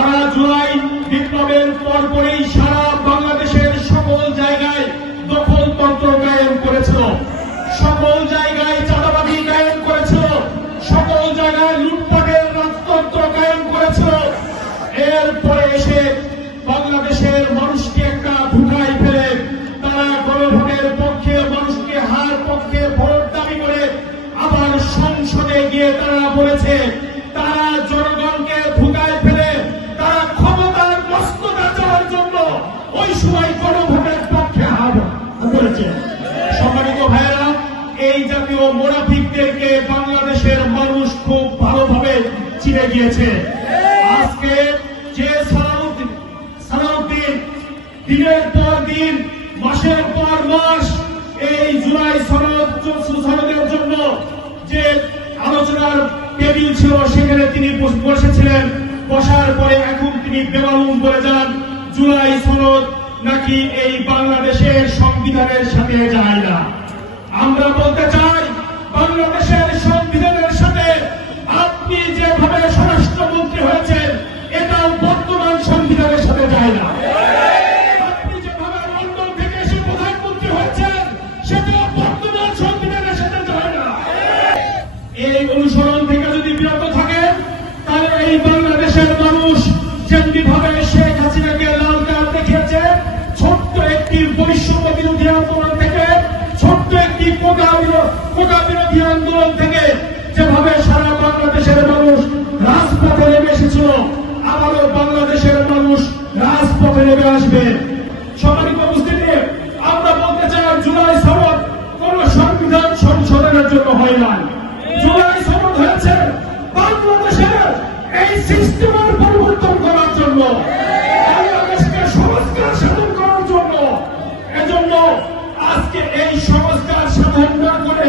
তারা জুলাই বিপ্লবের পরপরই সারা বাংলাদেশের সকল জায়গায় দখলতন্ত্র কায়েম করেছিল, সকল জায়গায় চাঁদাবাজি কায়েম করেছিল, সকল জায়গায় লুটপাটের রাজতন্ত্র কায়েম করেছিল। এরপরে এসে বাংলাদেশের মানুষকে একটা ধোঁকায় ফেলে তারা গণভোটের পক্ষে মানুষকে হার পক্ষে ভোট দাবি করে আবার সংসদে গিয়ে তারা বলেছে তারা জনগণকে ধোঁকায় ফেলে তারা ক্ষমতার মস্ততা চাওয়ার জন্য ওই সময় গণভোটের পক্ষে হার করেছে। সম্মানিত ভাইয়েরা, এই জাতীয় মুনাফিকদেরকে বাংলাদেশের মানুষ খুব ভালোভাবে চিনে গিয়েছে। আজকে যে সালাউদ্দিন দিনের পর দিন মাসের পর মাস এই জুলাই সনদের জন্য যে আলোচনার টেবিল ছিল সেখানে তিনি বসেছিলেন, বসার পরে এখন তিনি বেমালুম বলে যান জুলাই সনদ নাকি এই বাংলাদেশের সংবিধানের সাথে যায় না। আমরা বলতে চাই বাংলাদেশের সংবিধানের সাথে আপনি যেভাবে স্বরাষ্ট্রমন্ত্রী হয়েছেন এটাও বর্তমান সংবিধানের সাথে যায় না। আপনি যেভাবে লন্ডন থেকে এসে প্রধানমন্ত্রী হয়েছেন সেটাও বর্তমান সংবিধানের সাথে যায় না। এই অনুসরণ থেকে যদি বিরত থাকেন তাহলে এই বাংলাদেশের মানুষ যেমনি ভাবে শেখ হাসিনাকে লাল কার্ড দেখিয়েছে ছোট্ট একটি বৈষম্য বিরোধী আন্দোলন থেকে, ছোট্ট একটি কোটা বিরোধী আন্দোলন থেকে যেভাবে সারা বাংলাদেশের মানুষ রাজপথে নেমে এসেছিল আবারও বাংলাদেশের মানুষ রাজপথে নেমে আসবে। সম্মানিত উপস্থিতি, আমরা বলতে চাই জুলাই সনদ কোন সংবিধান সংশোধনের জন্য হয় না। জুলাই সনদ হয়েছে বাংলাদেশের এই সিস্টেমের পরিবর্তন করার জন্য, বাংলাদেশকে সংস্কার সাধন করার জন্য। এজন্য আজকে এই সংস্কার সাধন না করে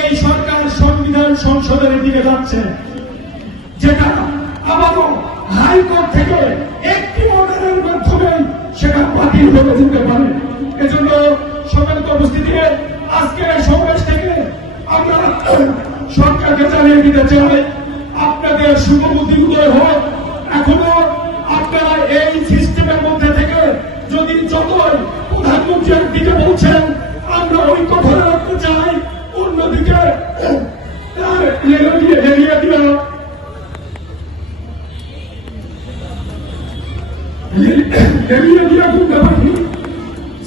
এই সরকার সংবিধান সংশোধনের দিকে যাচ্ছে, যেটা আবারও হাইকোর্ট থেকে একটি অর্ডারের মাধ্যমে সেটা বাতিল হয়ে যেতে পারে। এজন্য সম্মানিত উপস্থিতি, আজকের সমাবেশ থেকে আমরা সরকারকে জানিয়ে দিতে চাই আপনাদের শুভবুদ্ধি উদয় হোক। এখনো আপনারা এই সিস্টেমের মধ্যে থেকে যদি যতই প্রধানমন্ত্রী একদিকে বলছেন আমরা ঐক্য ধরে রাখতে চাই, অন্যদিকে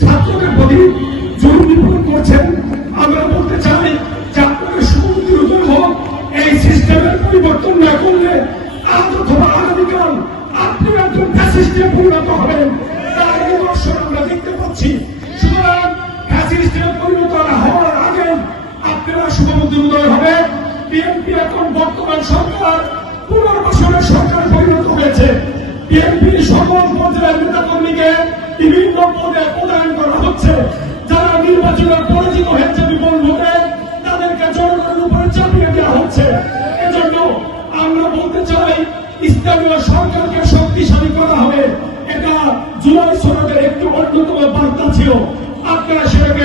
ছাত্রদের প্রতি জোর নিপূরণ করছেন। আমরা বলতে চাই যে আপনাদের শুভবুদ্ধি উদয় হোক। এই সিস্টেমের পরিবর্তন না করলে আজ অথবা আগামীকাল আপনি একজন ফ্যাসিস্টে পরিণত হবেন, তার নিদর্শন আমরা দেখতে পাচ্ছি। সুতরাং ফ্যাসিস্টে পরিণত হওয়ার আগে আপনারা শুভবুদ্ধি উদয় হবে। বিএনপি এখন বর্তমান সরকার পুনর্বাসনের সরকার পরিণত হয়েছে। বিএনপির সকল পর্যায়ের নেতা কর্মীকে বিভিন্ন পদে প্রদান করা হচ্ছে। যারা নির্বাচনে পরাজিত হয়েছে বিপুল ভোটে তাদেরকে জনগণের উপরে চাপিয়ে দেওয়া হচ্ছে। এজন্য আমরা বলতে চাই ইসলামীয় সরকারকে শক্তিশালী করা হবে। এটা জুলাই সনদের একটু অন্যতম বার্তা ছিল। আপনারা সেটাকে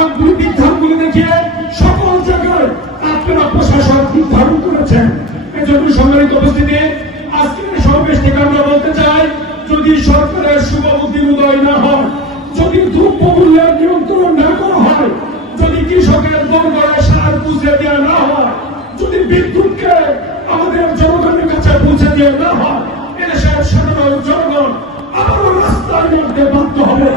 আগ্রহী বিধানগুলি দেখিয়ে সকল জায়গায় আপনারা প্রশাসন নির্ধারণ করেছেন। এজন্য সম্মানিত উপস্থিতি, আজকের সমাবেশ থেকে আমরা বলতে চাই যদি সরকারের শুভবুদ্ধি উদয় না হয়, যদি দ্রব্যমূল্যের নিয়ন্ত্রণ না করা হয়, যদি কৃষকের দরবারে সার পৌঁছে দেওয়া না হয়, যদি বিদ্যুৎকে আমাদের জনগণের কাছে পৌঁছে দেওয়া না হয়, এদেশের সাধারণ জনগণ আবারও রাস্তার মধ্যে বাধ্য হবে।